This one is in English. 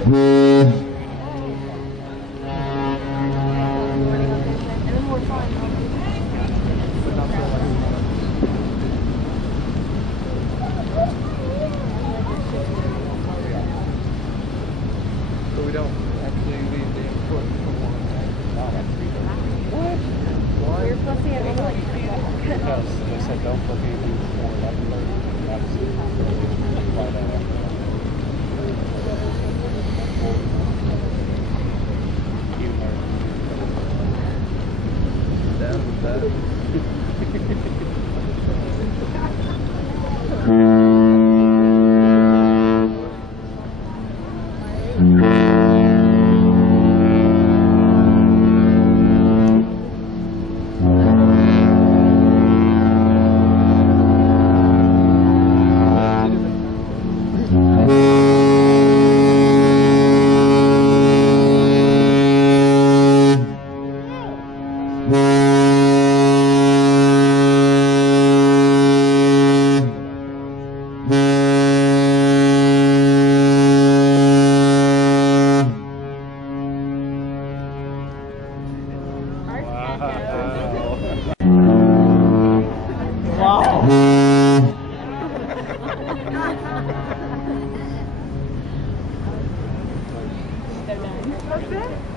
So we don't actually leave the input for one. What? Why? We're supposed to have English. Because they said don't book anything before 11:30. That's why that happened. Down with that. Wow. That's it?